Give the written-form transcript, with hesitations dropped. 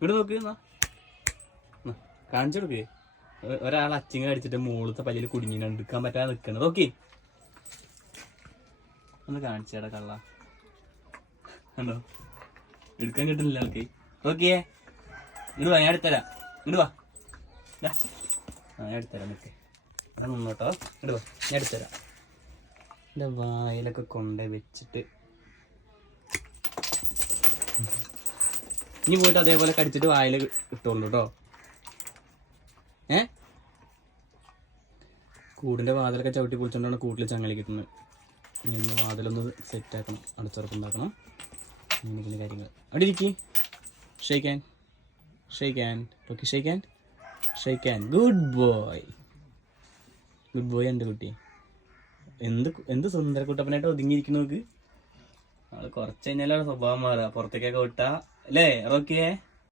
ഇവിടെ നോക്ക് കാണിച്ചെടുക്കേ. ഒരാൾ അച്ചിങ്ങ അടിച്ചിട്ട് മുകളിലത്തെ പല്ലിൽ കുടുങ്ങിയാണ് എടുക്കാൻ പറ്റാതെ നിൽക്കണത്. ഓക്കെ ഒന്ന് കാണിച്ചേടാ കള്ള കണ്ടോ, എടുക്കാൻ കിട്ടുന്നില്ല. ഓക്കെ ഓക്കെ ഇങ്ങോട്ട് വാ, ഞാൻ എടുത്തരാം. ഇങ്ങോട്ട് വാ, ഞാൻ എടുത്തരാം. നിൽക്കേ അവിടെ നിന്നോട്ടോ. ഇങ്ങോട്ട് വാ, ഞാൻ എടുത്തരാം. എൻ്റെ വായിലൊക്കെ കൊണ്ടേ വെച്ചിട്ട് ഇനി പോയിട്ട് അതേപോലെ കടിച്ചിട്ട് വായിൽ ഇട്ടോളൂ കേട്ടോ. കൂടിൻ്റെ വാതിലൊക്കെ ചവിട്ടി പൊളിച്ചോണ്ടാണ് കൂട്ടിൽ ചങ്ങല കിട്ടുന്നത്. ഇനി ഒന്ന് വാതിലൊന്ന് സെറ്റാക്കണം, അടച്ചുറപ്പുണ്ടാക്കണം. അങ്ങനെയൊക്കെ കാര്യങ്ങൾ. അവിടെ ഇരിക്കും. Shake hand shake hand okay, shake hand shake hand. Good boy, good boy. എൻ്റെ കുട്ടി എന്ത് സുന്ദര കുട്ടപ്പനായിട്ട് ഒതുങ്ങിയിരിക്കുന്നു നോക്ക്. ആള് കുറച്ച് കഴിഞ്ഞാലാണ് സ്വഭാവം മാറുക, പുറത്തേക്കൊക്കെ വിട്ടാ അല്ലേ റോക്കിയേ?